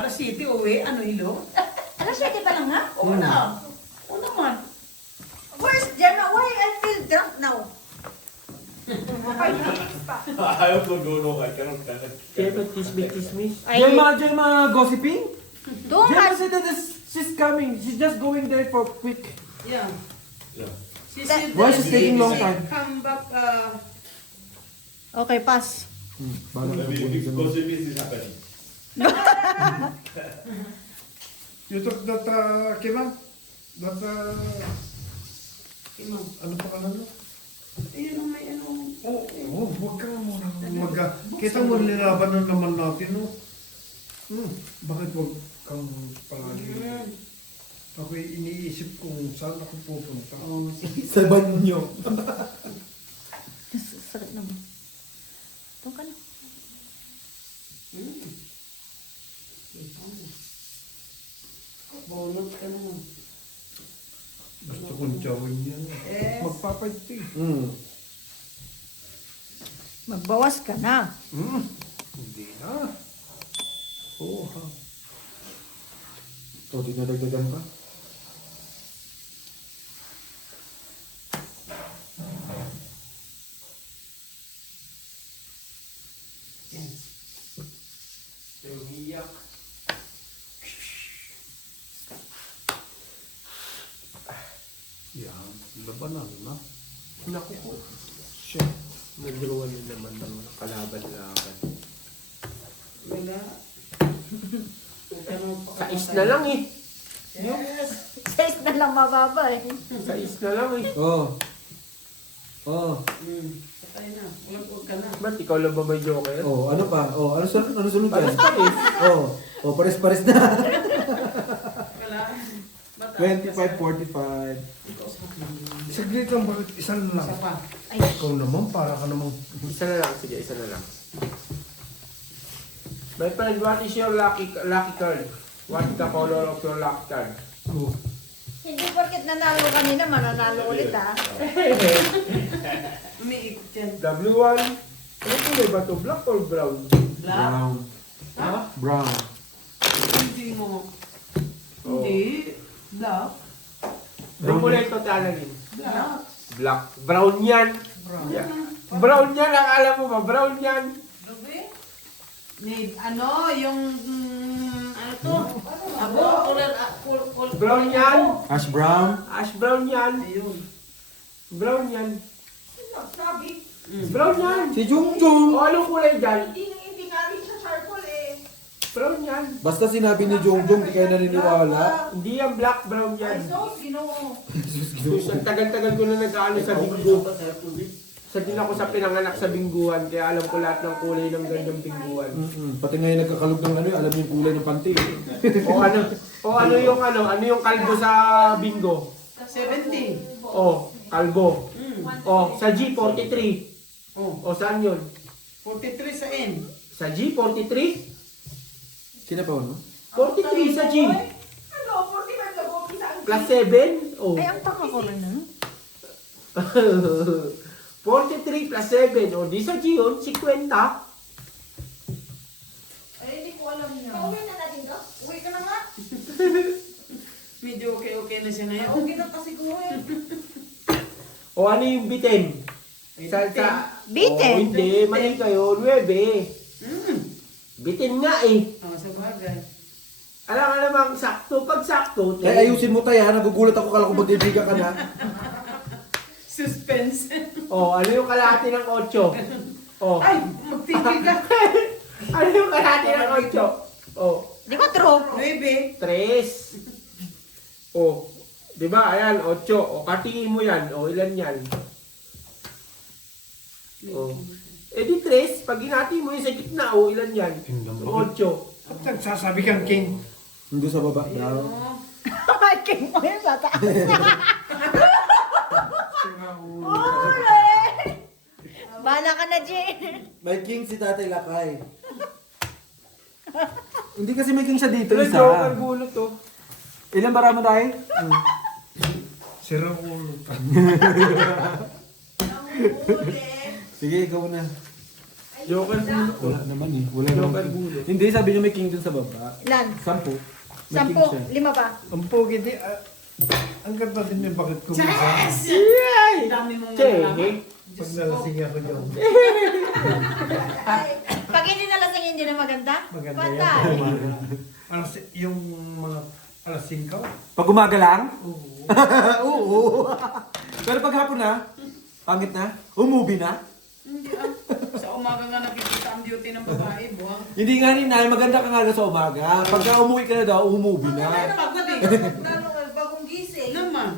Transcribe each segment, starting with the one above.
Alas 7 uwi, ano ilo? Alas 7 pa lang ha? Oo na. Oo naman. Where's Gemma? Why I feel drunk now? 5 minutes pa. Ayaw ko doon kay karon ka. Gemma, chismis. Gemma gossiping? Don't Gemma have... said that she's coming. She's just going there for quick. Yeah. Yeah. She said Why that she's taking long she time? come back, Okay, pass. Because it is happening. You took that, Kimam? That, ano pa kanan mo? ayun ang may ano. Oh, huwag ka muna kita mo nilaban na naman natin, no? Bakit huwag kang palagi? Ako'y iniisip kung saan ako pupunta. Sa banyo. Sakit naman. Doon ka na. Bonot ka naman. Gusto kong tiyawin yan. Yes. Magpapayte. Magbawas ka na. Hindi na. Oo, ha. So, dinadagdagan pa? Umiyak. Yan, labanan na. Naku po. Shit. Nagruwan din naman ng kalaban-laban. Wala. Huwag ka naman Sais na lang eh. Yes. 6 na lang mababa eh. Sais na lang eh. Oh. Oh. Patay na. Huwag ka na. Ba't ikaw lang ba may joker? Oh, ano pa? Oh, ano sunod dyan? Pares-pares. Oh. Oh, pares-pares na. Wala. Bata. 25-45. Saglit lang, bakit isa lang? Isa pa. Ikaw naman, para ka namang... Isa na lang. Sige, isa na lang. My friend, what is your lucky card? What is the color of your lucky card? Oh, Hindi porket nanalo kanina, mananalo ulit ha. Umiikot yan. The blue one. Ano kulay ba ito? Black or brown? Black? Brown. Ha? Brown. Hindi mo. Hindi. Black? Ano kulay ito talagin? Black. Black. Brown yan. Brown. Yeah. Brown yan. Ang alam mo ba? Brown yan. Gabi? Need, ano, yung, ano to? Abo, color, Brown yan. Ash brown. Ash brown yan. Ayun. Brown yan. Sabi, Brown yan. Si Jungjung. O anong kulay dyan? hindi nga rin siya charcoal eh. Brown yan. Basta sinabi ni Jungjung, di kayo naniniwala. Hindi yan black. Brown yan. Ginoo. Sus, ang tagal-tagal ko na nag-ano sa binggo. Sa din ako sa pinanganak sa bingguhan. Kaya alam ko lahat ng kulay ng ganyang bingguhan. Pati ngayon nagkakalog ng ano, alam niyo yung kulay ng panty. Ano yung kalbo sa bingo? 70. O, kalbo. O, sa G, 43. Oh, O, saan yun? 43 sa N. Sa G, 43? Sino pa ano? 43 sa G. Ano, 45 na go, isa ang... Plus 7? O. Ay, ang taka ko rin ah. 43 plus 7. O, di sa G yun, 50. Ay, hindi ko alam niya. Pauwi na natin to? Uwi ka na nga. Medyo okay na siya ngayon. Okay na kasi ko eh. O, ano yung bitin? Bitin? O, hindi, mali kayo, 9. Bitin nga eh. Oh, sa bagay. Alam nga namang sakto, pag sakto. Eh, ayusin mo tayo ha, nagugulat ako, kala ko magdidiga ka na. Suspense. O, ano yung kalahati ng 8? O, Ay, magtigil ka. ano yung kalahati ng 8? O, Di ko true. 9. 3. O, di ba? Ayan, 8. O, katiin mo yan. O, ilan yan? O, eh di 3. Pag hinati mo yung sa gitna, o, ilan yan? 8. At nagsasabi kang king. Hindi sa baba daw. Ay, king mo yun sa taas. Bala ka na, Jane. May king si Tatay Lakay. Hindi kasi may king siya dito, Ito, isa. joker gulo to. Ilan bara mo tayo? Sira ulo ka. Sige, ikaw na. Ay, Joker bunot. Wala naman eh. Wala Joker naman. bunot. Hindi, sabi niyo may king dun sa baba. Ilan? 10. May 10, king siya. 5 pa. Ang pogi di, ang ganda din yung bakit ko minsan. Yes! Yay! Ang dami mong Che! nalaman. Pag nalasing ako dyan. Pag hindi nalasing, hindi na maganda? Maganda Patay. yan. Umaga. Yung mga alas 5. Pag umaga lang? Oo. Oo. Pero pag hapon na, pangit na, umubi na. Hindi ah. Sa umaga nga nakikita ang beauty ng babae, buwang. Hindi nga ni Nay, maganda ka nga na sa umaga. Pagka umuwi ka na daw, umubi na. Pagod eh. Bagong gising. Naman.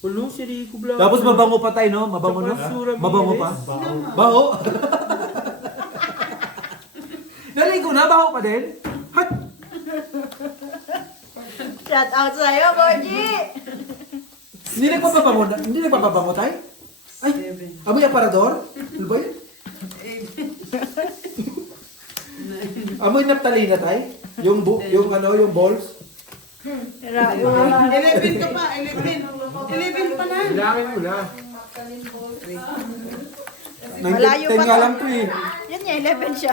Ulo, si Rico Blanco. Tapos mabango pa tayo, no? Mabango na? Sura Mabango Miles. pa? Naman. Baho? Naligo na, baho pa din? Hat! Shout out sa'yo, Borgie! Hindi nagpapabango na? Hindi nagpapabango tayo? Ay, amoy aparador? Ano ba yun? Amoy naptalina tayo? Yung yung balls? 11 ka pa, 11. 11 pa na. Bilangin mo na. Malayo pa nga to. lang to eh. Yan niya, 11 siya.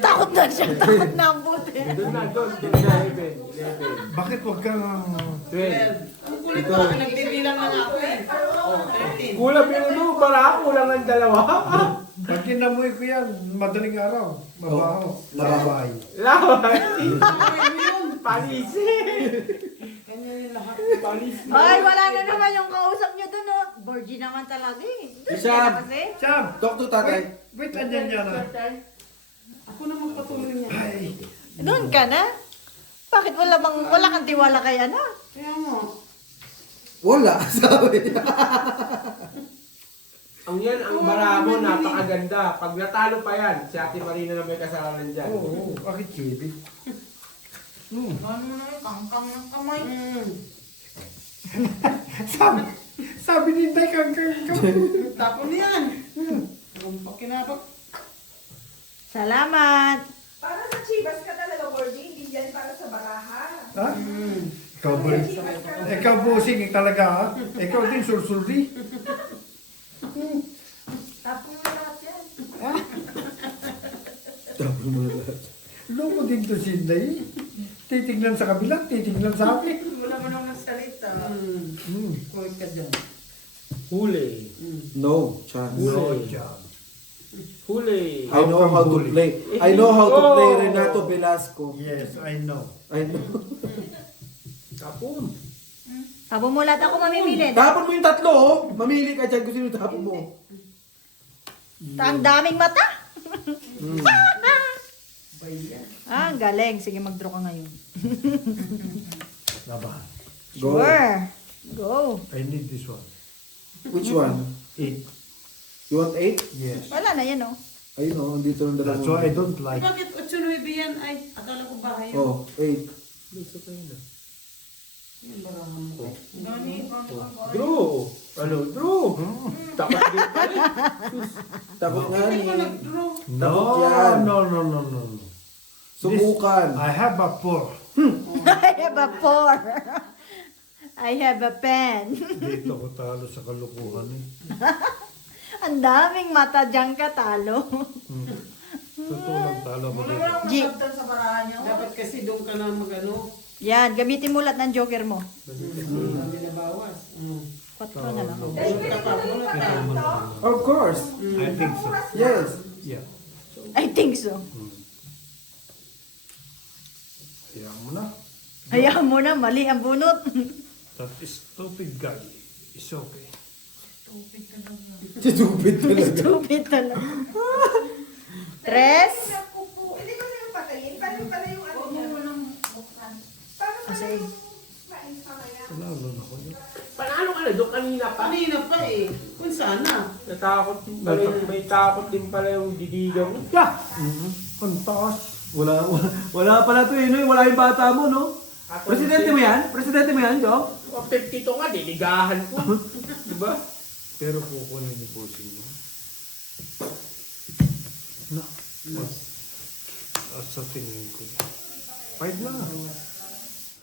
Takot na siya, takot na ang buti. Doon na, doon na, 11. Bakit wag kang... 12. Ang kulit ko, nagbibilang na nga ako eh. Oh, 13. Kulang yun mo, para kulang ng dalawa. Pag kinamoy ko yan, madaling araw. Mabaho. Mababay. Laway. Ay, yun. Palisi. Kanya yung lahat. Palisi. Ay, wala na naman yung kausap niyo dun, oh. Borgie naman talaga eh. Doon Isa. siya na kasi. Sam! Talk to tatay. Wait, andyan niya na. Ako na magpatuloy niya. Ay, Doon ka na? Bakit wala kang tiwala kay ano? Kaya mo. Wala, sabi. Ang yan, ang bara mo, napakaganda. Pag natalo pa yan, si Ate Marina na may kasalanan dyan. oo, bakit chili? Ano na yun, kangkang ng kamay. Sabi ni Day, kang. Tapon niyan. Ang pakinabak. Salamat. Para sa Chivas ka talaga, Borgie, hindi yan para sa baraha. Ha? Ikaw ba? Ikaw busing talaga ha? Ikaw din sursuldi. Tapos mo lahat yan. Tapos mo na lahat. Loko din to si Day. Titignan sa kabila, titignan sa akin. Wala mo nang nagsalita. Kulit ka dyan. Huli. No chance. No job. Huli. I know how to play. I know how to play Renato Velasco. Yes, I know. I know. Tapon. Tabo mo lahat ako mamimili. Tapon mo yung tatlo, oh. Mamili ka dyan kung sino tapon mo. Ang daming mata. Ang galing. Sige, mag-draw ka ngayon. Laban. Go. Sure. Go. I need this one. Which one? 8. You want 8? Yes. Wala na yan, oh. Ayun, oh. Andito ng That's dalawang. why I don't like. Bakit 8-9 yan? Ay, akala ko bahay yun. Oh, 8. Yung barahan mo. Gani, Drew. Ano, Drew? Takot din pala. Takot nga Hindi ni. ko nag-draw. No, yan. no. Subukan. I have a 4. I have a 4. I have a pen. Dito ko talo sa kalukuhan eh. Ang daming mata dyan ka talo. Totoo lang talo ko dito. G. Sa baraha niya. Dapat kasi doon ka na mag-ano. Yan, gamitin mo lahat ng joker mo. Ang binabawas. 4 na lang. Bunot ka pa, bunot ka. Of course. I think so. Yes. Yeah. I think so. Kaya mo na. Hayaan mo na, mali ang bunot. That stupid guy is okay. Stupid talaga. Stupid talaga. 3. Hindi ko na yung patayin. Paano pala yung ano niya? Paano pala Kasi, yung mais mamaya? Panalo na ko yun. Panalo ka na doon kanina pa. Kanina pa eh. Kung sana. Natakot din pala yung, may takot din pala yung didigang. Yeah! Ang taas. Wala pala to eh, no? Wala yung bata mo, no? Presidente mo yan? Presidente mo yan, Dok? 52 nga, diligahan ko. Diba? Pero kukunin ni Bossing mo. Na. Sa tingin ko. 5 na.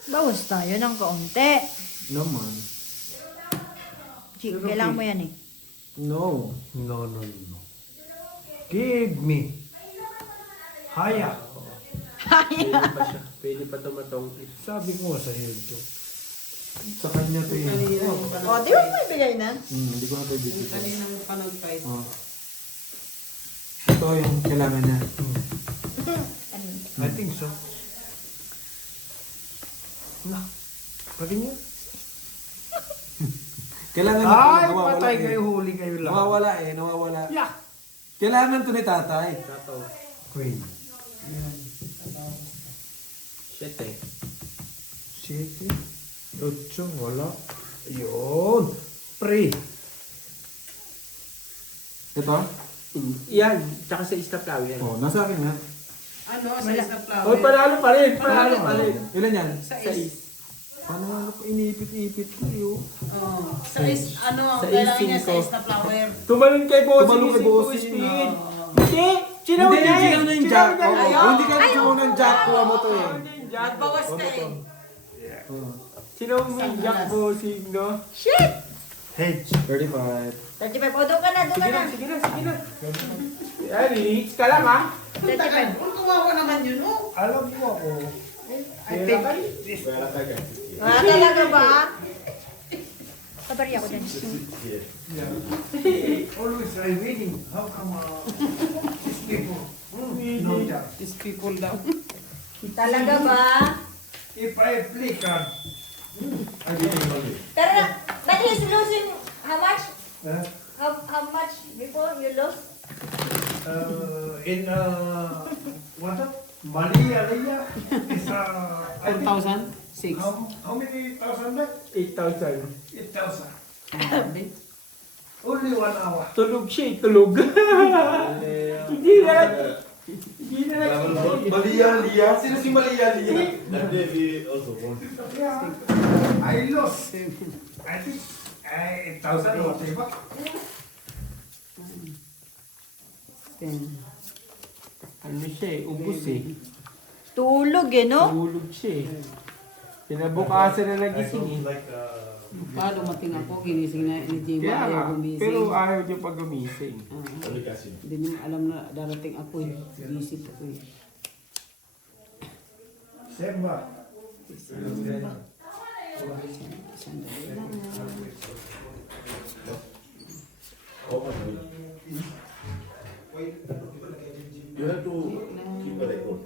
bawas tayo ng kaunti. Naman. Chick, kailangan mo yan eh. No. No. Give me. Haya. Pwede pa siya. Pwede pa tumatong. Sabi ko nga sa'yo ito. Sa kanya to yun. O, di ba may bigay na? Hindi ko na ito ibigay. Kaninang panag-fight. Oh. Ito yung kailangan niya. I think so. Na. Pwede niya? Kailangan Ay, nawawala patay eh. kayo, huli kayo lang. Nawawala. Yeah. Kailangan to ni tatay. Tataw. Queen. Shit eh. 7, 8, wala. Yun. Pre. Ito? Yan. Tsaka sa East Flower. Oh, nasa akin na. Ano, sa isang flower. Hoy, panalo pa rin. Panalo pa rin. Ilan yan? Sa Sa is. East. Paano nga ako inipit-ipit ko yun? Oh, sa is, ano, Sa kailangan niya ising sa ko. isang flower. Tumalon kay Bossing. Tumalon kay ising ko, Bossing, Speed. Oh. Hindi. Sinaw Hindi, niya eh. sinaw na yung jack. Sinaw niya. Oo, Ayaw. hindi ka sinaw ng jack. Kuha mo to eh. Sinaw niya yung jack. Bawas ka eh. Sinaw mo yung jack Bossing, no? Shit! Hedge. 35. 35. O, doon ka na, doon ka Sige na. na, sige na, sige na. Yan, relax ka lang ha. 35. Kung kumawa naman yun, oh. Alam mo ako. I think, Wala tayo. Ah, talaga ba? Sabari ako din. Yes. Always I winning. How come these people? No chance. these people daw. Talaga ba? If I play card, I win. Pero, but he's losing how much? Huh? How much before you lost? In what? Malaysia is I think 4,006. how many thousand baht? 8,000. 8,000. Only 1 hour. Tulog siya eh, tulog. Hindi na. Hindi na. Malia. Sino si Malia? That day we also won. Yeah, I lost. I think 8,000 whatever. Ano siya eh, ubus eh. Tulog eh, no? Tulog siya eh. Pinabukasan na nagising eh. Paano mating ako, ginising na ni Jima, Kaya nga, ayaw gumising. pero ayaw niya pag gumising. Only casino. Hindi niya alam na darating ako eh. Gisip ako eh. Semba. Sandali lang. How much win? You have to keep a record.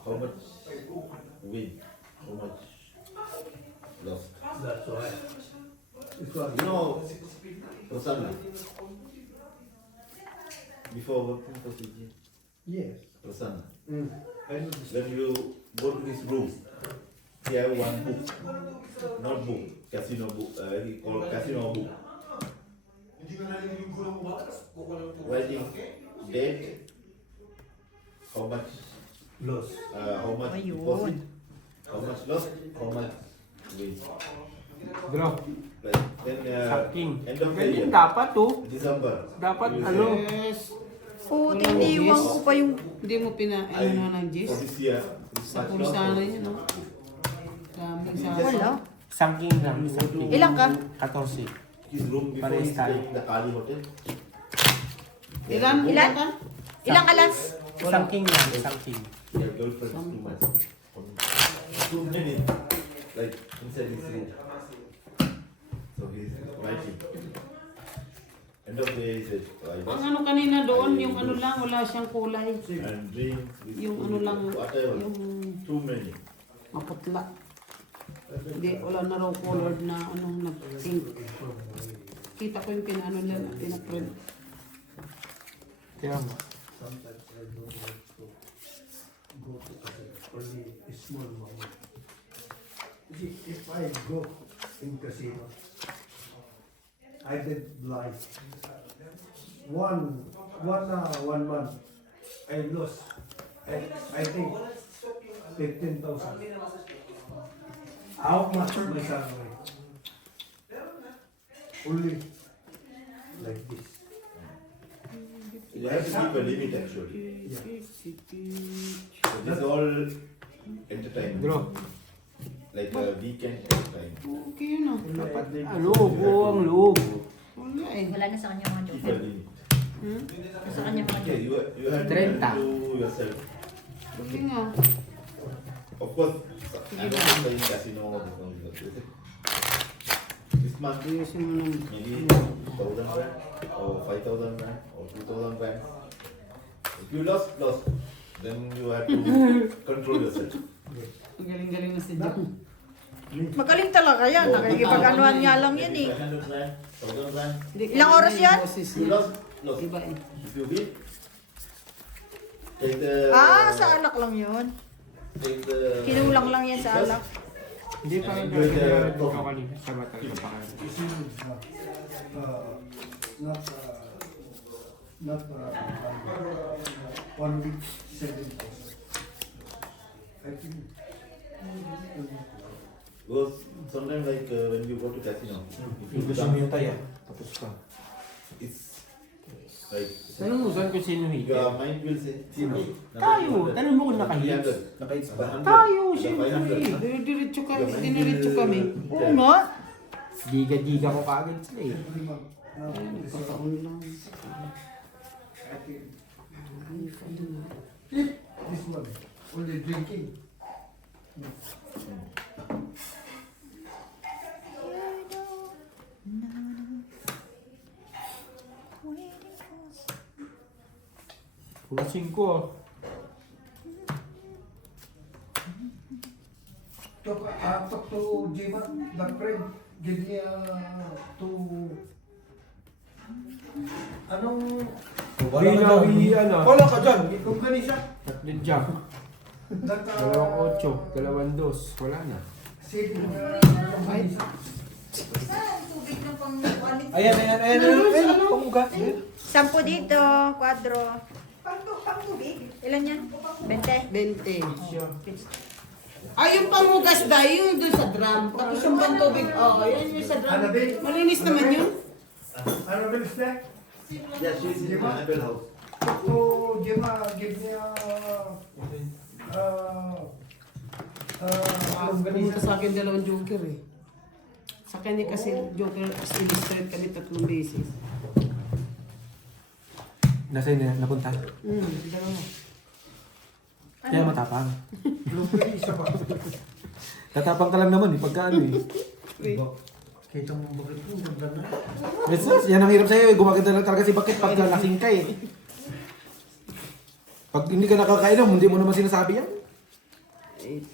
How much win? How much lost? That's why. You know, Rosanna. Before working for CG, Yes. Rosanna. I know this. When you go to his room, he have one book, not book, casino book. He called casino book. Writing date, how much Loss. how much deposit, how much loss, how much win. Bro, Like then saking. end of the Ganyan year, dapat oh. December. Dapat you ano. Yes. Oo, tiniwang ko pa yung... Hindi mo say, ano na ng Jis? for this year, this Sa much loss. pulsana yun, no? Daming sa... Wala. Sangking lang, sangking. Ilang ka? 14. His room before Pares he's tayo. staying in the Kali Hotel. Ilan? Ilan? ka? Ilang alas? Sangking lang, sangking. Their girlfriends too much. Too many, like inside his room. So he's writing. End of the day, he said, I Ang was ano kanina doon, yung ano lang, wala siyang kulay. and drinks with Yung food, ano lang, whatever. yung Too many. maputla. Hindi, wala na raw colored na ano, na pink. Kita ko yung pinano nila, pinaprint. Kaya mo. Sometimes I don't like to go to only a small amount. See, if I go in casino, I did live. One month, I lost. I think 15,000. How much my salary? Only like this. You have to keep a limit actually. So this is all entertainment. Bro, Like a weekend entertainment. Okay yun ah. loob, ang loob. Wala eh. Wala na sa kanya mga Keep joke. a limit. Sa kanya pa. Okay, you have to 30. do yourself. Sige nga. Of course, I'm not playing casino this month. Ayusin mo naman. Maybe 2,000 rand or 5,000 rand or 2,000 rand. If you lost. Then you have to control yourself. Ang galing-galing na si John. Magaling talaga yan. Nakikipag-anuhan nga lang yan eh. 500 rand, 1,000 rand. Hindi Ilang kaya oras na yung yan? boses You niya. lost. Iba eh. If you win, take the. Sa alak lang yun. Take the. Kinulang lang yan sa alak. Hindi pa And rin enjoy the natin coffee. ako kanina sa batal sa pakain. Not 1 week, 7 days. I think. Because sometimes like when you go to casino, if you Gusto mo yung tayo. Tapos ka. it's like Tanong mo saan kung sino higit? your mind will say, sino? Tayo! Tanong mo kung nakahit. Naka-hits ba? Tayo! Siyempre! Diretso kami. Diniretso kami. Oo nga. Diga-diga ko kagad sila eh. Ay, nagkataon lang. This one, only drinking. Pulasing ko ah. Talk to Jima, that friend, give me to anong Binawian ah. Wala ka dyan. kung ganisa? Tatlong jack. Dalawang 8, dalawang 2. Wala na. Sige, Tubig ng pang Ayan. Pamuga. 10 dito, 4. Pang tubig. Ilan yan? 20. 20. Ay, yung panghugas dahil yung dun sa drum. Tapos yung pantubig. Oh, yan yung sa drum. Annabelle. Malinis naman yun. Annabelle snack? Yeah, she's in the Annabelle house. Talk to Jima, give me anong Pumunta ganisa? sa akin 2 joker eh. Sa kanya kasi joker as illustrate kami 3 beses. Nasa yun napunta. Dalawa. Kaya matapang. Isa pa. Tatapang ka lang naman eh, pagka ano eh. Kita mo bakit yung ganda na? Yes, yan ang hirap sa'yo eh. Gumaganda lang talaga si Bakit pagka lasing ka eh. Pag hindi ka nakakainom, hindi mo naman sinasabi yan. 8.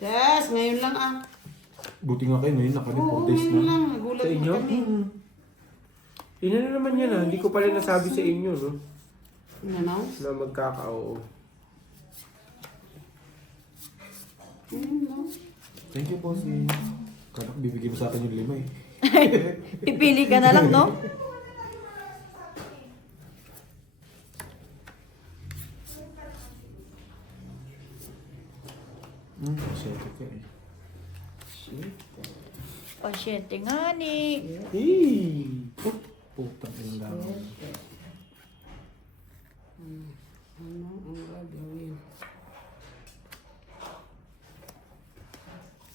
Yes, ngayon lang ah. Buti nga kayo ngayon, naka-4 Oo, days ngayon na. lang. Nagulat Sa na inyo? kami. Ina na naman yan ah. Hindi ko pala nasabi sa inyo no. In-announce? Na magkaka-oo. Thank you po si... Kanak bibigay mo sa akin yung 5 eh. Pipili ka na lang, no? Siyempre ka eh. Pasyente nga ni. Hey! Putang ina lang. Ano ang gagawin?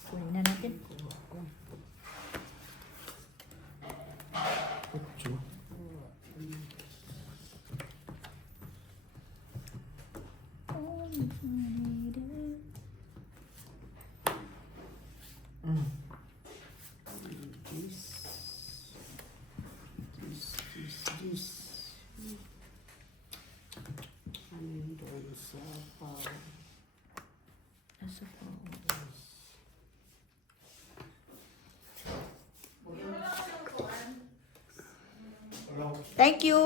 Kunin na natin. Ocho. This. Ano yun doon sa power? Nasa po. Thank you.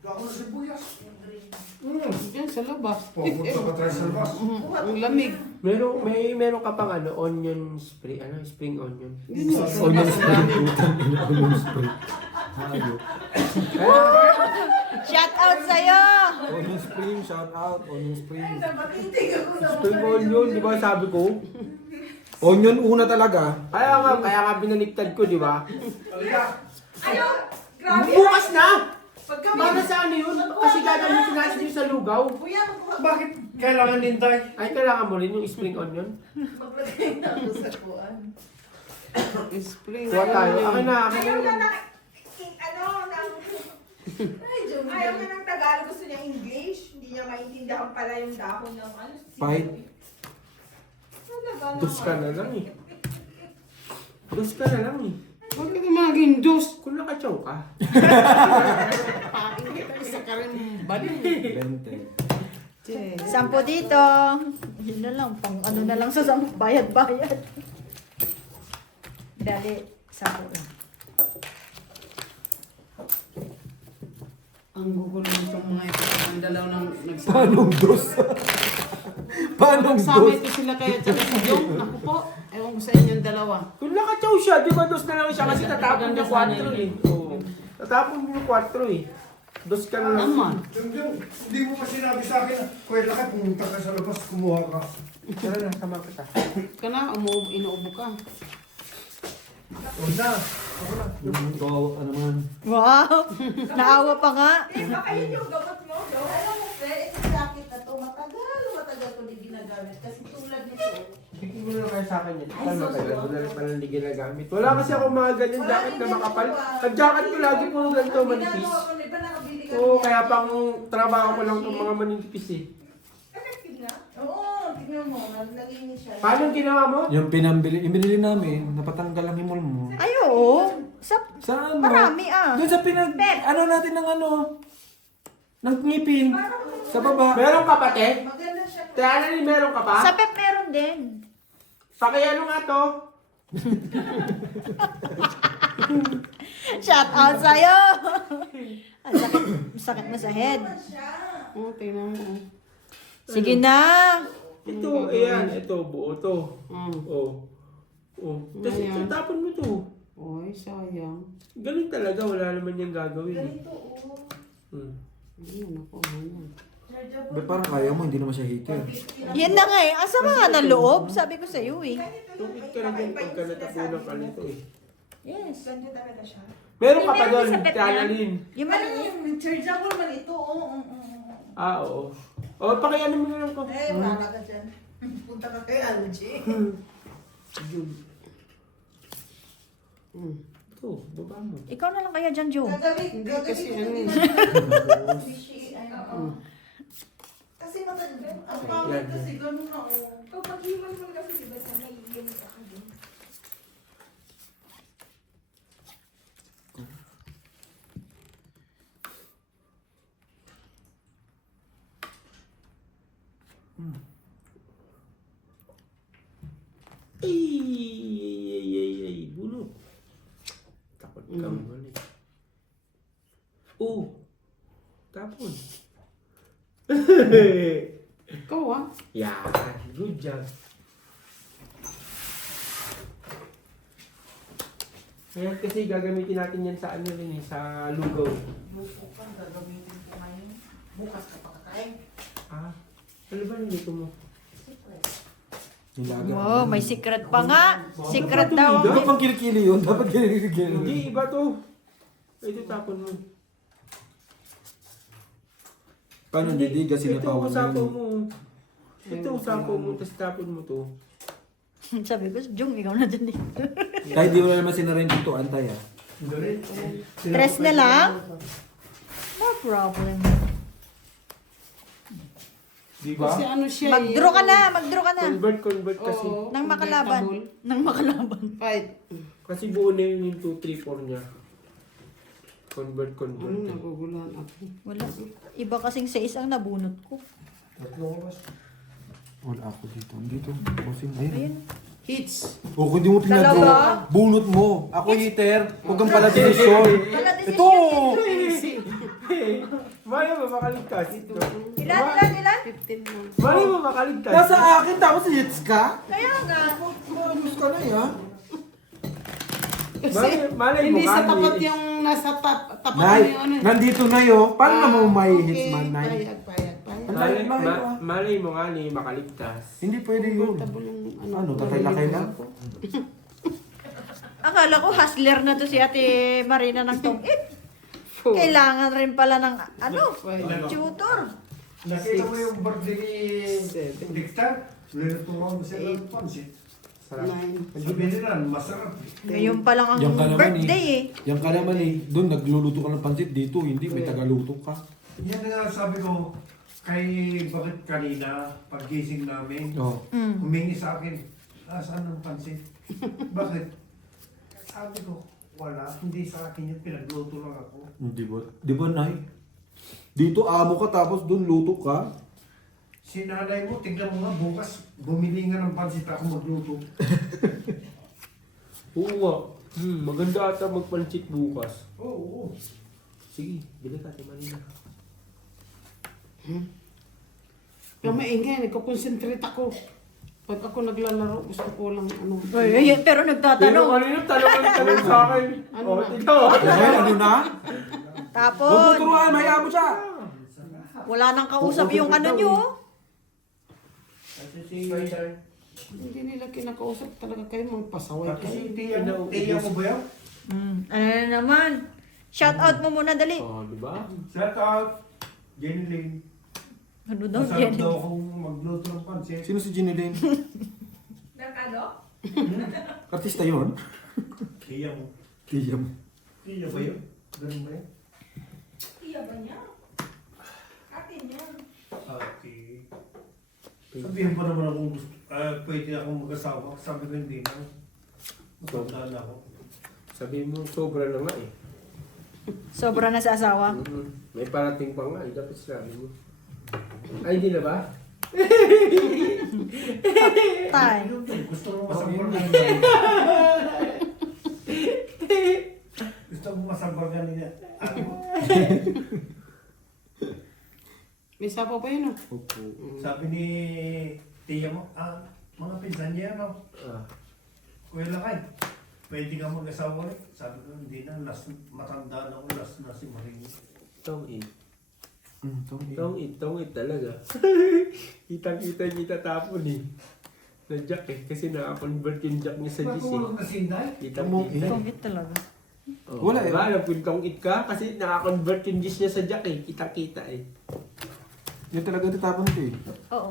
Gako na sibuyas. Diyan sa labas. Pupunta ka tayo sa labas. Ang lamig. Meron ka pang ano, onion spray, spring onion. Yun yun. Onion spray. Putang ina, onion spray. Hayop. Shout out sa'yo. Onion spring, shout out. Onion spring. Spring onion, di ba sabi ko? Onion una talaga. Kaya nga binaliktad ko, di ba? Ayaw! grabe. Bukas na! Pag kami, Para sa ano yun? Kasi gagamitin natin yung sa lugaw. kuya, Bakit kailangan nintay? Ay, kailangan mo rin yung spring onion. maglagay na ako sa kuwan. Spring. Kuha tayo. Akin na, akin Ayaw na. na ng, ayaw na ng Tagalog, gusto niya English. Hindi niya maintindihan pala yung dahon ng ano. Fight. Dos ka na lang eh. Dos ka na lang eh. Huwag ka maging Diyos. Kung nakachaw ka. Paking kita isa ka rin balin. 20. 10 dito. Yun na lang, pang ano na lang sa bayad-bayad. Dali, 10 lang. Ang gugulo nitong mga ito. Ang dalaw ng nagsama. Paanong dos? Paanong Nagsama dos? ito sila kaya tsaka si Jong. Naku po. Ewan ko sa inyong dalawa. Kung nakachaw siya, di ba dos na lang siya kasi tatapon niya 4 eh. Oo. Tatapon niya 4 eh. Dos ka na lang. Naman. Hindi mo pa sinabi sa akin na, Kuya Lakay, pumunta ka sa labas, kumuha ka. Tara na, sama kita. Ka na, inuubo ka. Huwag na. Ano naman? Wow! Naawa pa nga. Eh, baka yun yung gamot mo, no? Alam mo, Fred, itong jacket na to, matagal ko din ginagamit. Kasi tulad nito, Bigyan mo na kayo sa akin yan. Paano matagal? Wala rin pala hindi ginagamit. Wala kasi ako mga ganyan jacket na makapal. Ang jacket ko lagi puro ganito manipis. Di ba nakabili ka? Oo, kaya pang trabaho ko lang itong mga manipis eh. Effective na? oo, tignan mo, naglinis siya. Paano ang ginawa mo? Yung binili namin, napatanggal ang himol mo. Ay, oo. Saan mo? Marami ah. Doon sa ano natin ng ano? Ng ngipin. Sa baba. Meron ka pa, te? Maganda siya. Te, ano ni meron ka pa? Sa pep meron din. Pakiano nga to? Shout out sa'yo! Ang sakit mo sa head. Oo, tingnan mo. Sige na. Ito, ayan. Ito, buo to. Oh. Oh. Tapos Ayan. ito, tapon mo to. Oy, sayang. Ganun talaga, wala naman yung gagawin. Ganito, oh. Ayun, ako, ganyan. Ba, parang kaya mo, hindi naman siya hater. Yan na nga eh. Ang sama nga ng loob. Sabi ko sa'yo eh. Tukit ka na din pagka natapunan ka nito eh. Yes. Ganda talaga siya. Meron ka pa Meron doon, din sa pet Tianalin. Yung maliit. Chargeable man ito, oo. Ah, oo. O, pakiano mo na lang ko. Eh, wala ka dyan. Punta ka kay Algie. Ito, baba mo. Ikaw na lang kaya dyan, Joe. Hindi kasi ano. Kasi matanda. Ang pangit kasi ganun na, kapag himan mo kasi, diba, sana iiyan ka ka din. Ay, bunot. Takot ka mali. Oh, tapon. Ikaw ah. Yeah, good job. Kaya kasi gagamitin natin yan sa ano rin eh, sa lugaw. Bukas gagamitin ko ngayon. Bukas ka pa kakain. Ah, ano ba nilito mo? Nilaga. Wow, may secret pa nga. Secret daw. Dapat pang kilikili yun. Dapat kilikili. Hindi, iba to. Ito tapon mo. Paano hindi? Kasi Ito, napawan na usapo yun. mo. Ito, usapo mo, tapos tapon mo to. Sabi ko, Jung, ikaw na dyan dito. Kahit di mo naman sinarayin dito, antay ah. Tres na lang? No problem. Di ba? Kasi ano siya Mag-draw ka na, mag-draw ka na. Convert kasi. Oo. Nang makalaban. Nang makalaban. Fight. Kasi buo na yun yung 2, 3, 4 niya. Convert. Ano, naguguluhan ako. Wala. Iba kasing sa isang nabunot ko. Wala ako dito. Dito. Ayun. Ayun. Hits. O kung di mo pinagawa, Dalawa? bunot mo. Ako hater. Huwag kang pala desisyon. Wala decision Ito! Mali mo makaligtas. Ilan? 15 mo. Mali mo makaligtas. Nasa akin, tapos hits ka? Kaya nga. Magus ka na yan. Kasi Malay mo hindi sa kani. tapat yung nasa tapat Nay, mo yung ano. nandito na yun. Paano naman may okay. hits man, Nay? Payag. Malay, Malay mo, ah. malay mo nga ni makaligtas. Hindi pwede yun. Tabol yung Ano, tatay-lakay lang? Akala ko hustler na to si Ate Marina ng tong. Kailangan rin pala ng ano, Five. tutor. Nakita mo yung birthday ni Dictar? Linuturuan mo sila ng pansit. Nine. Sabi nila, masarap. Ngayon pa lang ang Yan ka naman birthday eh. Yan ka naman eh. Doon nagluluto ka ng pansit. Dito hindi. May tagaluto ka. Yan nga sabi ko, bakit kanina, paggising namin, Oh. humingi sa akin, saan ang pansit? Bakit? Sabi ko, wala, hindi sa akin yung pinagluto lang ako. Di ba? Di ba, Nay? Dito amo ka tapos doon luto ka. Si nanay mo, tignan mo nga, bukas, bumili nga ng pansit ako magluto. Oo nga. Maganda ata magpansit bukas. Oo, oo. Sige, bili ka, Manila. Kaya maingay, nagko-concentrate ako. Pag ako naglalaro, gusto ko lang ano. Ay, ayun, pero Pero nagtatanong. kanina tanong sa akin. Ano Oh, na? ikaw. Ay, ano na? Huwag mo Tapos, turuan. May amo siya. wala nang kausap yung ano nyo. Kasi si Spider. Hindi nila kinakausap talaga kayo, mga pasaway Pati kayo. si tiya mo ba yan? Ano na naman? Shout out mo muna dali. Oh, di ba? Shout out, Jenny Lynn. Ano daw Masarap yan? daw akong magluto ng pansit. Sino si Ginny Lane? Mercado? Artista yun? Tiya mo. Tiya mo. Tiya ba yun? Ganun ba yun? Iya ba niya? Atin yan. Okay. Sabihin pa naman akong gusto, pwede akong mag-asawa. Sabi ko hindi na. Matanda na ako. Sabi mo, sobra na nga eh. Sobra na sa asawa. May parating pa nga, dapat sinabi mo. Ay, hindi na ba? Tay. Gusto mo masambal ka Gusto mo masambal ka niya. May sapaw pa yun, oh. Sabi ni tiya mo, mga pinsan niya, no? Ah. Kuya Lakay, pwede ka mag-asawa eh. Sabi ko, hindi na, matanda na ako, last na si Maring. Tong-it. Tong. Tong-it talaga. Kitang-kita niya tapon eh. Na jack eh. Kasi naka-convert yung jack niya sa GC. Matulog na si Inday? Kitang-kita. Tungit talaga. Oh, Wala eh. diba? Alam kung tong-it ka kasi naka-convert yung GC niya sa jack eh. Kitang-kita eh. Yan talaga natapon ko eh. Oo.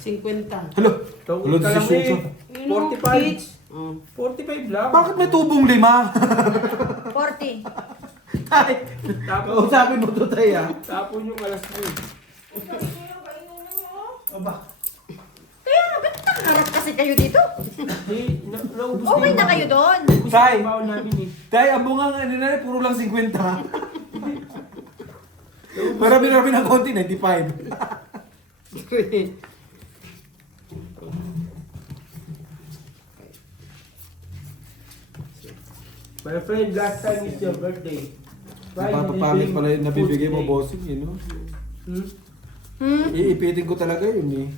50. Hello? Tong-it ka lang eh. Yun, oh, 45. kids. 45 lang. Bakit may tubong 5? 40. Tapos, Kausapin mo to tayo ah. tapon yung alas 3. Aba, Kaya nga, ba't nakaharap kasi kayo dito? Di, naubos Okay yung- na kayo doon. Ubus na Tay. yung baon namin eh. Tayo, ang bunga nga nila puro lang 50. Marami-rami ng konti, 95. My friend, last time is your birthday. Napapapangit pala yung nabibigay mo, bossing, yun, no? Iipitin ko talaga yun, eh.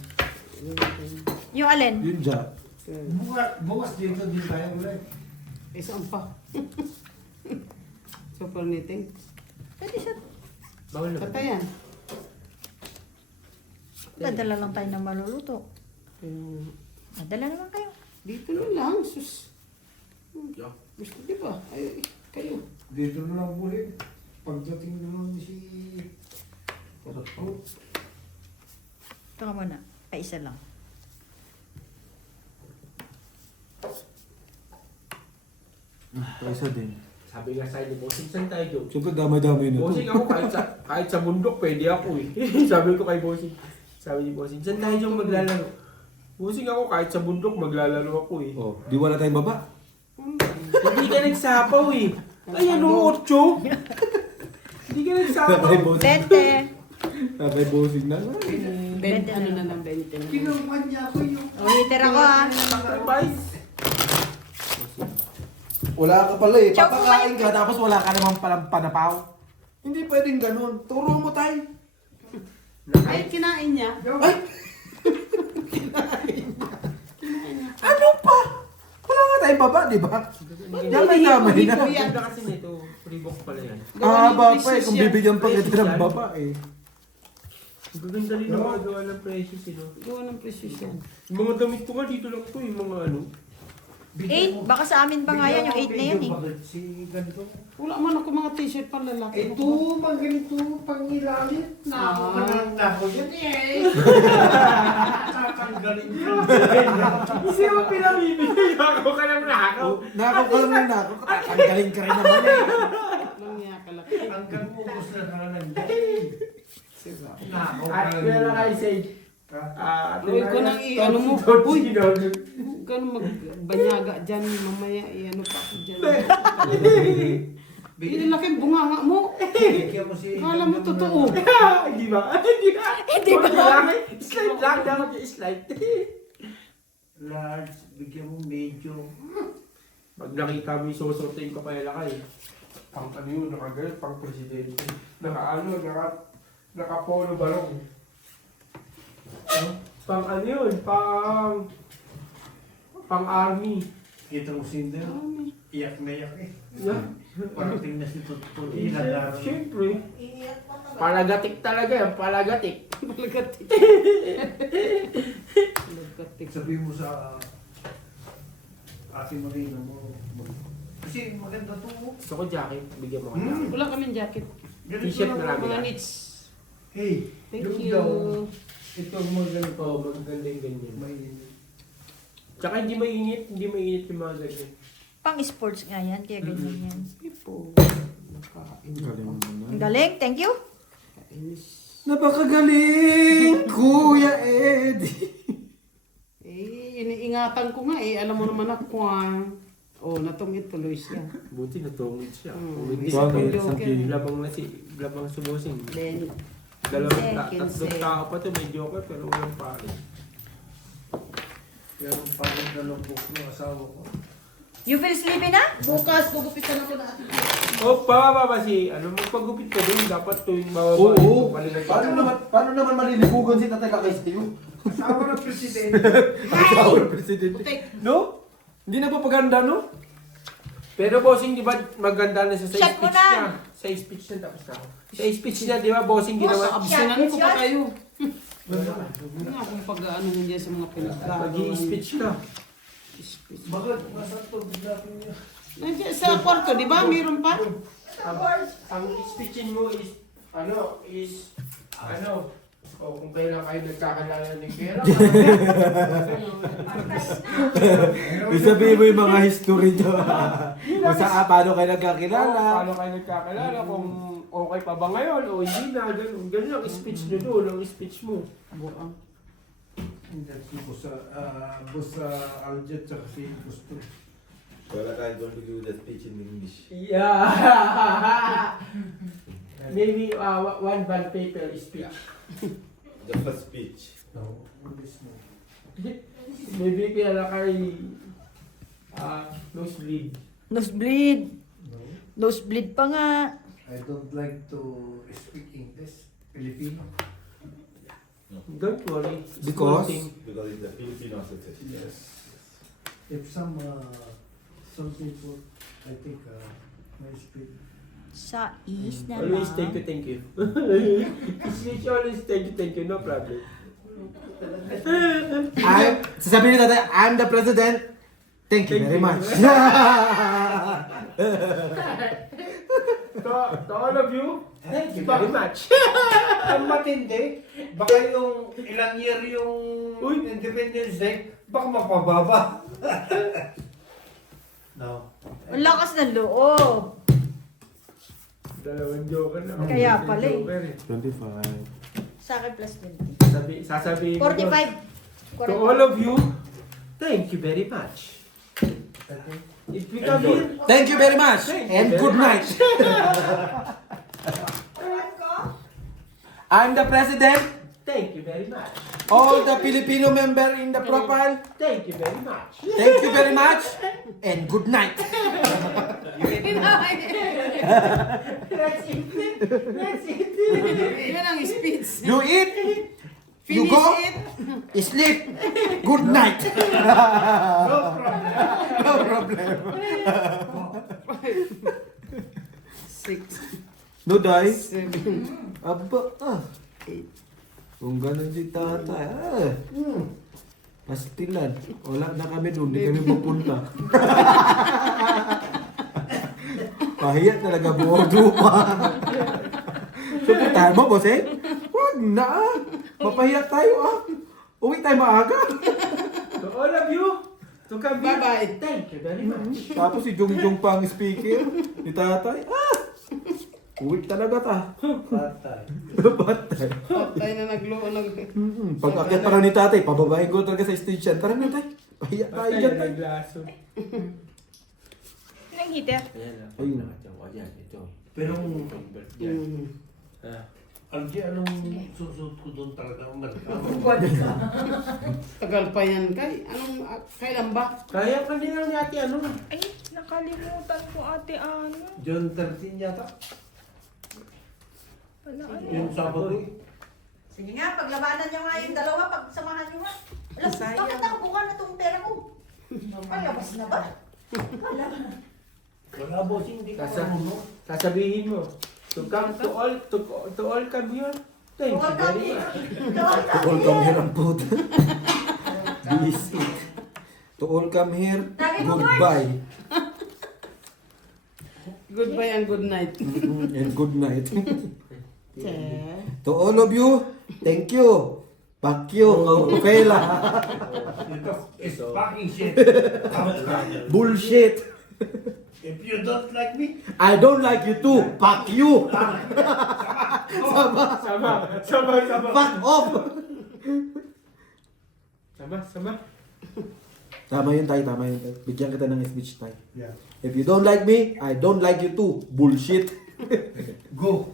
Yung alin? Yun dyan. bukas dito din tayo ulit. Isang pa. Super knitting. Pwede siya. Bawal na. Katayan. Dadala lang tayo ng maluluto. Yung Dadala naman kayo. dito na lang, sus. Gusto di ba? Ay, kayo. Dito na lang ulit. Pagdating naman si... Ito ka muna. Ay, isa lang. Isa din. Sabi nga sa inyo, bossing, saan tayo joke? Siyempre, damay-damay na to. Bossing ako, kahit sa bundok, pwede ako eh. Sabi ko kay bossing. Sabi ni bossing, saan tayo joke maglalaro? Bossing ako, kahit sa bundok, maglalaro ako eh. Oh, di wala tayong baba. Hindi ka nagsapaw eh. Ay, ano, 8? Hindi ka nagsapaw. Tatay bossing. 20. Tatay bossing na. Ano na lang, 20 na. Kinukuha niya ako yung... O, hitter ako ah. Sacrifice. Wala ka pala eh. Chow, Papakain ka tapos wala ka naman palang panapaw. Hindi pwedeng ganun. Turo mo tayo. Ay, kinain niya. Ay! Ano pa? Wala nga tayong baba, di ba? Damay-damay na. Hindi Ganda kasi nito, Reebok pala yan. Haba pa eh. Kung bibigyan pa kita ng baba eh. Gaganda rin ang mga gawa ng precious eh, no? Gawa ng precision. Yung mga damit ko nga dito lang to, yung mga ano. 8? Baka sa amin pa nga yan, yung 8 na yan eh. Bakit si ganito? Wala man ako mga t-shirt pang lalaki. Ito, pang ganito, pang ilalim. Nako ka lang nako yan eh. Tatanggalin ko. Hindi mo pinamimigay ako ka lang nakaw. Nakaw ka lang na ako. Tatanggalin ka rin naman eh. Nangya ka lang. Hanggang ubos na ka lang dyan. Nako ka At lang. meron kayo say, Huwag ko nang i-ano mo. Uy! Huwag ka nang magbanyaga dyan. Mamaya i-ano pa ako dyan. Yung laking bunganga mo. Bigyan mo si... Kala mo totoo. Hindi ba? Hindi ba? Hindi ba? Slide lang, dapat yung slide. Large, bigyan mo medyo. Pag nakita mo yung susutin ko kaya lakay. Pang ano yun, nakagalit, pang presidente. Naka-polo balong. Pang ano yun, pang army. Kita mo Cinder, iyak na iyak eh. Yeah. Parating na si Tutut. Inadaran. Siyempre. Palagatik talaga yan, palagatik. Malagatik. Malagatik. Sabihin mo sa ate Marina mo. Kasi maganda to. Gusto ko jacket, bigyan mo ka jacket. Wala kaming jacket. Ganito T-shirt lang. na lang. Mga knits. Hey, Thank look you. daw. Ito mga ganito. Oo, maganda yung ganyan. May Tsaka hindi mainit yung mga ganyan. Pang sports nga yan, kaya ganyan yan. Ipo. Nakain. Galing mo Ang na. galing, thank you. Kainis. Napakagaling, Kuya Eddie. Iniingatan ko nga eh. Alam mo naman ako oh, natungit tuloy siya. Buti natungit siya. Mm, Hindi isa pang Bakit? joker. Sabi- labang subosing. Then, Tatlong Kinse. tao pa to, may joker pero walang pare. Meron pa rin na lubok ng asawa ko. You feel sleepy na? bukas, gugupitan ako na ating O, pababa si, magpagupit ka din, dapat tuwing bababa. Oo. Balikan ka. Paano naman malilibugan si Tatay Kakay sa'yo? Asawa ng presidente. Power Presidente. putik. No? Hindi na pa paganda, no? Pero bossing, di ba maganda na siya sa Shot mo speech na. niya? Sa speech niya, tapos na ako. Sa speech niya, di ba bossing Boss, ginawa? absinan ko pa Shot. kayo. Hindi nga akong pag-ano hindi sa mga pinagkakaroon. Mag-i-speech ka. Bakit? Nasa to, natin niya. Nandiyan sa kwarto, di ba? Meron pa? Ang speechin mo is, kung kailan kayo nagkakalala ni Kera. Sabihin mo yung mga history nyo. Kung saan, paano kayo nagkakilala. Paano kayo nagkakalala, kung okay pa ba ngayon o hindi na, ganun. Ganun ang speech nyo doon, ang speech mo. Buang. Hindi ko sa Aljet tsaka si Gusto. So like I'm going to give the speech in English. Yeah. Maybe one band paper speech. The first speech. No, this no. Maybe kaya kay nosebleed. Nosebleed. No. Nosebleed pa nga. I don't like to speak English. Filipino. Don't worry. Because? Small thing. Because it's the Filipino association. Yes. If some people, I think, may speak. Sa is na Always thank you. Speech always thank you, no problem. Sasabihin ni Tatay, I'm the President. Thank you very much. To all of you, thank you very much. Ang matindi, baka yung ilang year yung Uy. Independence Day, baka mapababa. No. Ang lakas ng loob. Dalawang joker na. Kaya pala eh. Joker eh. 25. Sa akin plus 20. Sasabihin ko, 45. to all of you, thank you very much. If we come Enjoy. here, Thank you very much. And good night. I'm the President. thank you very much. All the Filipino member in the profile. Thank you very much. Thank you very much. And good night. That's it. That's it. Yan ang speech. You eat. You Finish go. it. Sleep. Good night. No problem. 6, No die. 7, Aba. 8. Kung ganun si Tatay. Pastilan. Wala na kami doon, di kami pupunta. Pahiya talaga bordo pa. So, puntahan mo, boss eh? Huwag na. Mapahiya tayo ah. Uwi tayo maaga. To all of you, to come here. Bye-bye. Thank you very much. Tapos si Jongjong pang speaker ni tatay. Uwi talaga ta. Patay. Patay. Patay na Pag akyat pa lang ni tatay, pababahin ko talaga sa stage yan. Tara na tay. Pahiya tayo dyan tay. Naglaso. Nang heater. Ayun. Ito. Pero, Ah. Algie, anong susunod ko doon talaga? Tagal pa yan kay. Kailan ba? Kaya ka din lang ni ate ano? Ay, nakalimutan ko ate ano. John 13 yata. Wala ano. Yung Sabado. Sige nga, paglabanan nyo nga yung dalawa, pagsamahan nyo nga. Alam, bakit nakabuka na itong pera ko? Ay, labas na ba? Wala, bossing, hindi ka marunong. Sasabihin mo. To come to all come here. Thank you very much. To all come here ang puta. Visit. To all come here, goodbye. Goodbye and good night. And good night. Che. To all of you, thank you. Fuck you. Okay lang. It's fucking shit. Bullshit. If you don't like me, I don't like you too. Fuck you. Sama. Fuck off. Sama. Tama yun tayo, tama yun tayo. Bigyan kita ng speech tayo. yeah, If you don't like me, I don't like you too. Bullshit. go.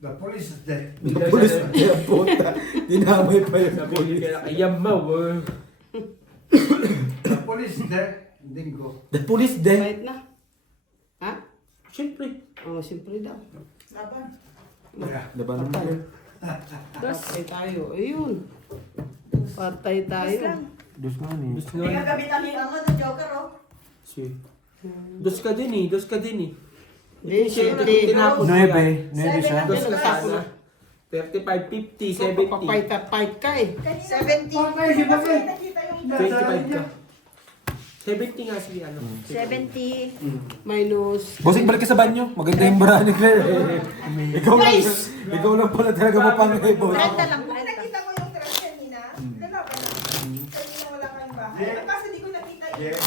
The police is there. Pulis na yan, puta. Dinamay pa yun. Sabihin ka na kayam mo. The police is there. Then go. The police there. Kahit na. Ha? Siyempre. Oo, siyempre daw. Laban. Yeah. Diba naman? Patay tayo. Ayun. Patay tayo. Dos nga ni. Dos Hindi nga. ka gabitan ni ano, ng Joker, oh. Si. Dos ka din eh. Hindi, Siya siyempre. tinapos. Nuebe siya. Dos ka sana. 35, 50, 70. Papayt ka eh. 70. Patay si Bakay. Nakita yung 25 ka. 70 nga si ano. 70. Minus. Bossing, balik ka sa banyo. Maganda yung bara ni Claire. Ikaw lang pala talaga mapangay, boss. 30 lang, Nung 30. nakita ko yung trash kanina, lalaban na. Kanina wala kayong bahay. Kasi di ko nakita yun. Yeah.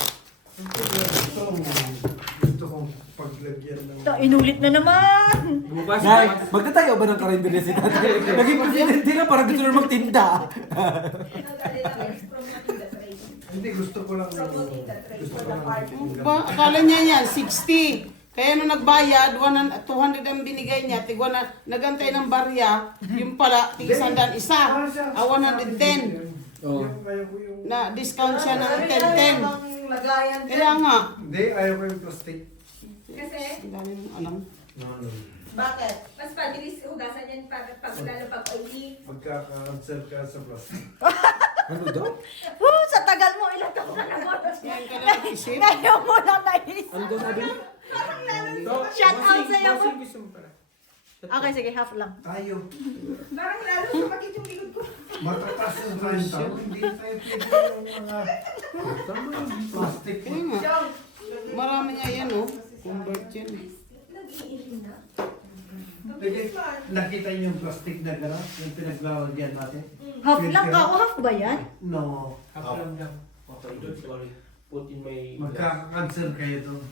Gusto kong paglagyan ng... Inulit na naman. Bukas. Nay, magtatayo ba ng karinderya si tatay? Naging presidente na para gusto na magtinda. Hindi, gusto ko lang... Ba, akala niya yan, 60. Kaya nung nagbayad, 200 ang binigay niya, tigwa na, nagantay ng barya, yung pala, tigisandan isa, 110. Oh. Ayaw ko yung... Na discount siya ng 10-10. Lagayan Kaya nga. Hindi, ayaw ko yung plastic. Kasi, Ang dami mong alam. Bakit? mas pabilis hugasan yan lalo pag oily. Magkaka-answer ka sa plastic. Ano daw? Sa tagal mo, ilang taon ka na mo. Ngayon ka na isip. Ngayon mo lang naisip. Ano daw sabi? Shout out sa'yo. Bossing gusto mo pala. Okay, sige, half lang. Tayo. Parang lalo sumakit yung likod ko. Matatas yung 30. Hindi tayo pwede yung mga plastic. Kaya nga. Marami nga yan oh. Convert yan. Nag-iiling na. Pwede, nakita niyo yung plastic na gano'n? Yung pinaglalagyan natin? Half lang ka o half ba yan? No. Hapalam lang. Okay, don't worry. Put in my glass. Magkaka-cancer kayo doon.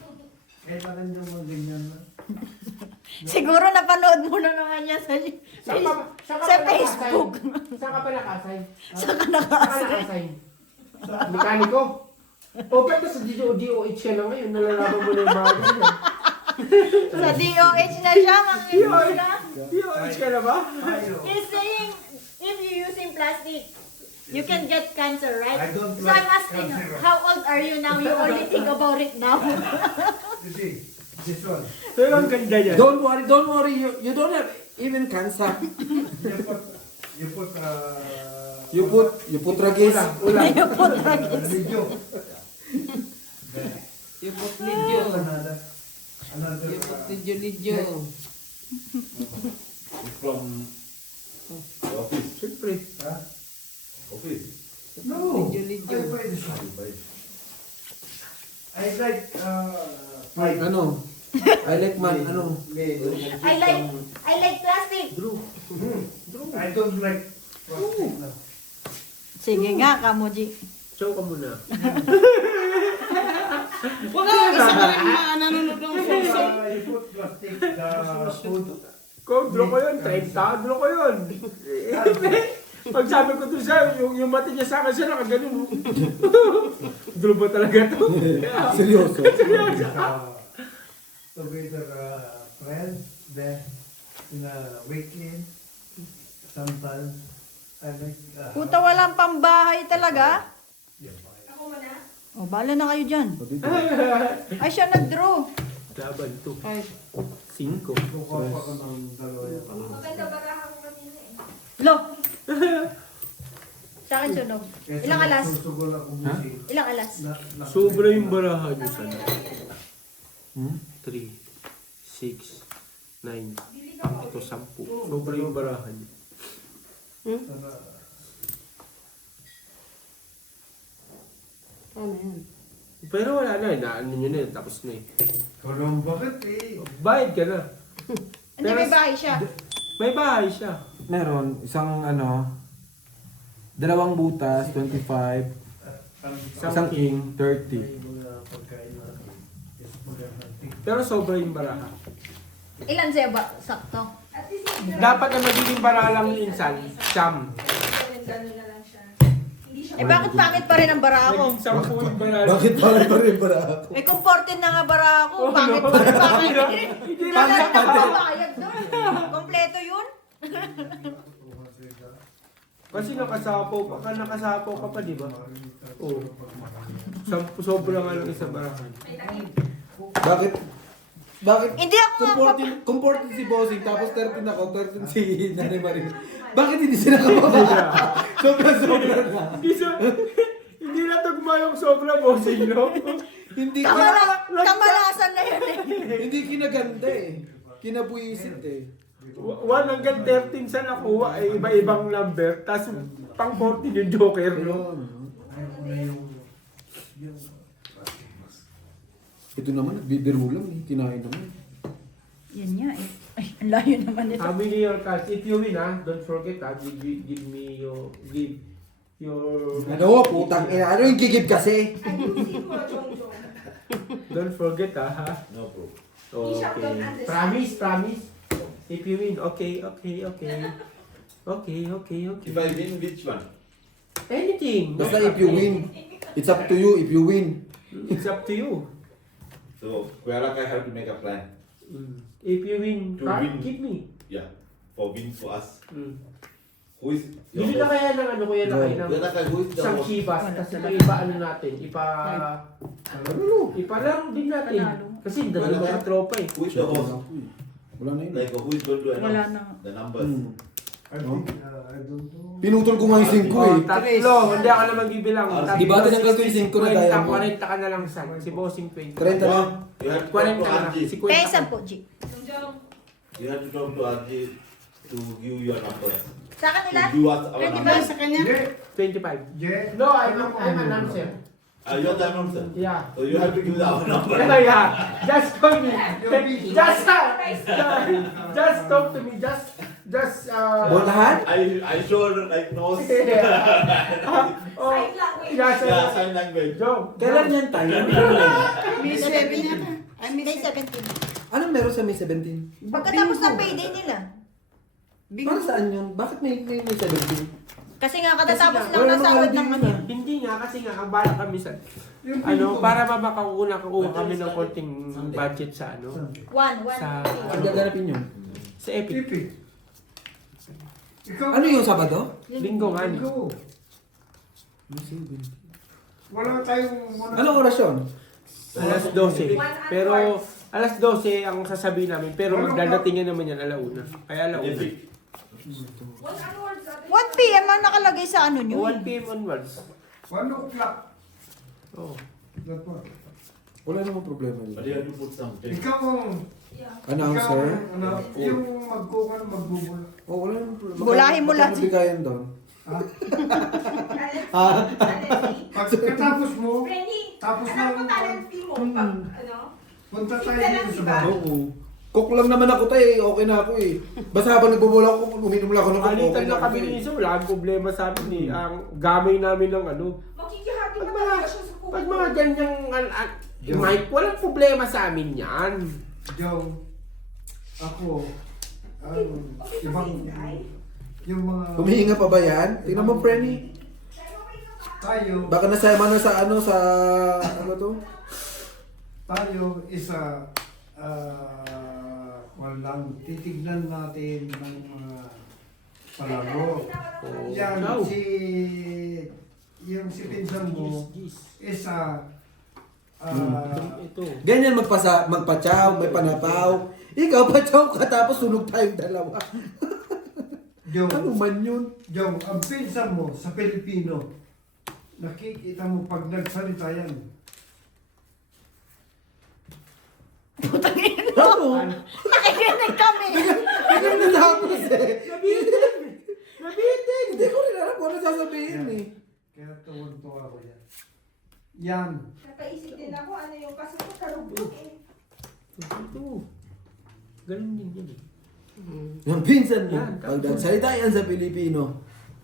Kailangan nyo mga ganyan na. Siguro napanood mo na naman yan sa Facebook. Saan ka pa nakasay? Saan ka Saan ka nakasay? nakasay? Mekaniko? O, pero sa DOH ka na ngayon, nalalaman mo na yung mga ganyan. Sa DOH na siya, mga inuga. DOH ka na ba? He's saying, if you're using plastic, you can get cancer, right? I don't So I'm like asking, cancer. how old are you now? You only think about it now. You see, this one. Pero ang ganda yan. Don't worry. You don't have even cancer. You put, You put ragis. Ulang. video. You put lidyo. Another. You put lidyo. From the office. Siyempre. Ha? Office. No. Lidyo-lidyo. I buy this one. I like, five. Ano? I like man, ano? I like plastic. I don't like plastic now. Sige nga, Kamuji. Show ka muna. Huwag ka, isa ka rin nanonood ng Fulso. I put plastic, food. Kung draw ko yun, 30, draw ko yun. Pag sabi ko doon siya, yung mati niya sa akin, siya nakaganon. Draw ba talaga to? Seryoso? Together, friends, then in a weekend, sometimes I like, Puta, walang pambahay talaga. Ako muna. O, bala na kayo dyan. Ay, siya nag-draw. Laban to. Ay, 5. kukuha pa ko ng dalawa yan. Maganda barahan ko kanina eh. Lo. Sa akin sunog. Kaya Ilang alas? susugol ako music. Ilang alas? Sobra yung barahan niyo sana. 3, 6, 9, up to 10. Sobra yung barahan niyo. ano yan? Pero wala na, inaano nyo na yun, tapos na eh. Karang bakit eh? Bayad ka na. Hindi, may bahay siya. May bahay siya. Meron, isang ano, 2 butas, 25, isang king, 30. Mga pagkain natin. Yes, magandang Pero sobra yung baraha. Ilan siya ba? Sakto. At least Dapat na magiging baraha lang minsan, siyam. gano'n na lang siya. Hindi siya Eh, bakit pangit pa rin ang bara ko? Naging 10 yung baraha. Bakit pala pa rin para ako? Eh, comforted na nga bara ako. Oo, Pangit no? pa rin, pangit pa rin. Hindi Wala na na nakabayad doon. Kompleto yun? Kasi nakasapaw ka, nakasapaw ka pa, di ba? Oo. Sobra nga lang isang barahan. Bakit? Bakit? Hindi ako nga Comported si Bossing, tapos 13 ako, 13 si Nanay Marie. Bakit hindi sila kababa? Sobra-sobra na. Hindi na tugma yung sobra bossing, no? Hindi Kamalasan na yun eh. hindi kinaganda eh. Kinabuisit eh. 1 hanggang 13 sa nakuha ay iba-ibang number, tapos pang 14 yung joker, no? Ayun. Ito naman, nagbibiro lang eh. Kinain naman. Yan nga eh. Ay, ang layo naman ito. Sabi ni your cards, if you win don't forget give me your, give your, Ano, putang ina. Ano yung gigib kasi? I can see mo, Jong. don't forget ha. No, bro. Okay. Promise. If you win, okay. If I win, which one? Anything. Basta if you win. It's up to you if you win. It's up to you. So, Kuyarak, I have to make a plan. If you win, To card, win. give me. Yeah, for win for us. Mm. Who is Bili na kaya ng ano kuya na kayo ng Kuyarak, who is the isang most? chivas, tapos ito ipa ano natin, ipalaro din natin. Kasi dalawa yung tropa eh. Who is the host? Wala na yun. Like, who is going to announce Wala na. the numbers? I think, I don't know. Pinutol ko nga yung 5 Oh, eh. tatlo, hindi ako naman bibilang. Di ba tinanggal ko yung 5 na diamond? 40 ka na lang sa si Bossing 20. 30 na. You have to 40 talk to ka na lang. RJ. Si Kaya Kwenta. 10 po, G. You have to talk to RJ to give your numbers. Sa akin To ilan? give us our 25. numbers. Sa kanya? Yeah, 25. yeah. No, I'm announcer. You're the announcer. Yeah. So you have to give our number. Yeah. Just call me. Just talk to me. Botahan? I sure like knows. Oh, Sign language. yeah, Yeah, sign language. Joe. Kailan yan tayo? May 7 yata. Ay, may May 7. 17. Anong meron sa May 17? Pagkatapos ng payday nila. Para saan yun? Bakit may 17? Kasi nga katatapos Kasi lang nga, ng wala sahod namang ng holiday ano. Hindi nga kasi nga ang bala kami sa para makakuha kami ng konting budget sa One. Sa- Ang gaganapin yun? sa Epic. Pipi. Ikaw, Ano yung Sabado? Linggo nga. Ikaw. Wala tayong... Anong oras yun? Alas 12. Pero alas 12 ang sasabihin namin pero magdadatingin naman yan alauna. Kaya alauna. Epic. 1 PM ang nakalagay sa ano nyo. 1 PM onwards. 1 o'clock. Oh. Dapat. Wala namang problema But yun. you have to put some text. Ikaw ang... Announcer? Ano, yung magbubula. Oh, wala namang problema. Bulahin mo lahat. Magbigayan doon. Ha? Alex, Pagkatapos mo, Frenny, tapos alam ko ng- talent fee mo. Pag, ano? punta tayo Isa lang, dito sa diba? bahay. Oo. Cook lang naman ako tayo eh. Okay na ako eh. Basta habang nagbobola ako, uminom lang ako ng cook. Alitan Okay lang na kami ako ni eh. Isa, wala akong problema sa amin eh. Ang gamay namin ng ano. Makikihati Pag na mga, talaga siya sa kuko. pag mga ganyang Mike, walang problema sa amin yan. Joe, ako, Okay ibang, kasi, ay. yung mga Humihinga pa ba yan? Tingnan mo, Frenny. tayo, Baka nasama na sa ano, sa ano to? tayo isa, walang titignan natin ng mga palaro. Yan, Wow. yung si pinsan mo, isa, Ito. Ganyan magpachaw, may panapaw. Ikaw, pachaw ka tapos sunog tayong dalawa. Joe, Ano man yun? Joe, ang pinsan mo sa Pilipino, nakikita mo pag nagsalita yan. Ano? Nakikinig kami. Ganyan na tapos eh. Nabitin! Nabitin! Hindi ko rin alam kung ano sasabihin eh. Kaya tuwan-tuwa ko yan. Yan. Napaisip din ako ano yung kaso ko karugtog eh. Ito. Ganun din yan eh. Yung pinsan mo, Yan, pag nagsalita yan sa Pilipino,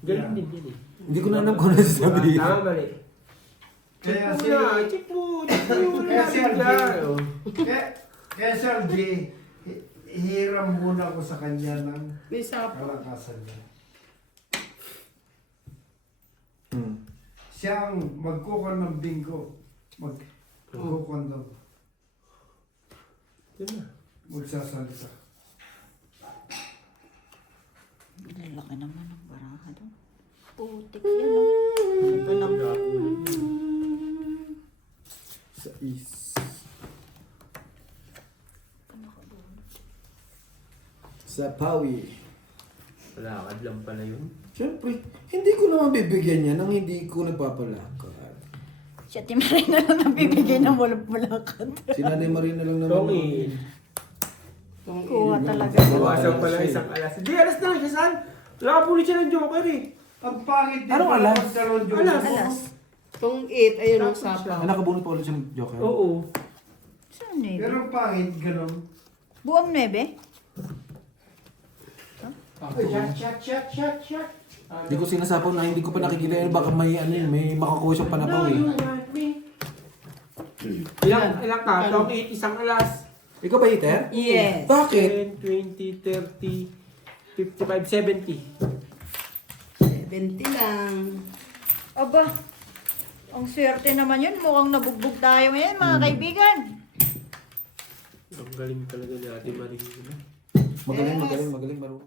Ganun din yan eh. hindi ko na alam kung ano sasabihin. Tama mali. Kaya Check si, mo na, check mo. Check mo Kaya si natin RJ, dyan, oh. kaya si RJ, hiram muna ko sa kanya ng May sapo. kalakasan niya. Hmm. Siya ang magkukan ng bingo. Magkukan daw. Yun na. Magsasalita. Lalaki naman ang baraha doon. Putik yan. Oh. Ito lang. Sa is. Sa Pawi. Palakad lang pala yun. Siyempre, hindi ko naman bibigyan yan nang hindi ko nagpapalakad. Si Ate Marina lang nabibigay ng walang-walakad. Si Nanay Marina lang naman. Tongin. Kuha talaga. Bawasan pala isang alas. Hindi, alas na lang siya, San. Nakapuli siya ng joker eh. Ang pangit din Anong pala alas? pag dalawang joke. Alas. Alas. Itong 8, ayun ang Tapos sapo. siya. Ah, nakabunot pa ulit siyang joker. Oo. Saan eh? Pero ang pangit, ganun. Buwang 9? Hindi ko sinasapaw na hindi ko pa nakikita yun. Baka may ano yun, may makakuha siyang panapaw eh. Ilang ka? Tong 8, isang alas. Ikaw ba, Heater? Yes. Bakit? 10, 20, 30, 55, 70. 70 lang. Aba, ang swerte naman yun. Mukhang nabugbog tayo ngayon, mga kaibigan. Ang galing talaga ni Ate Marina. Magaling, magaling, magaling. Marunong.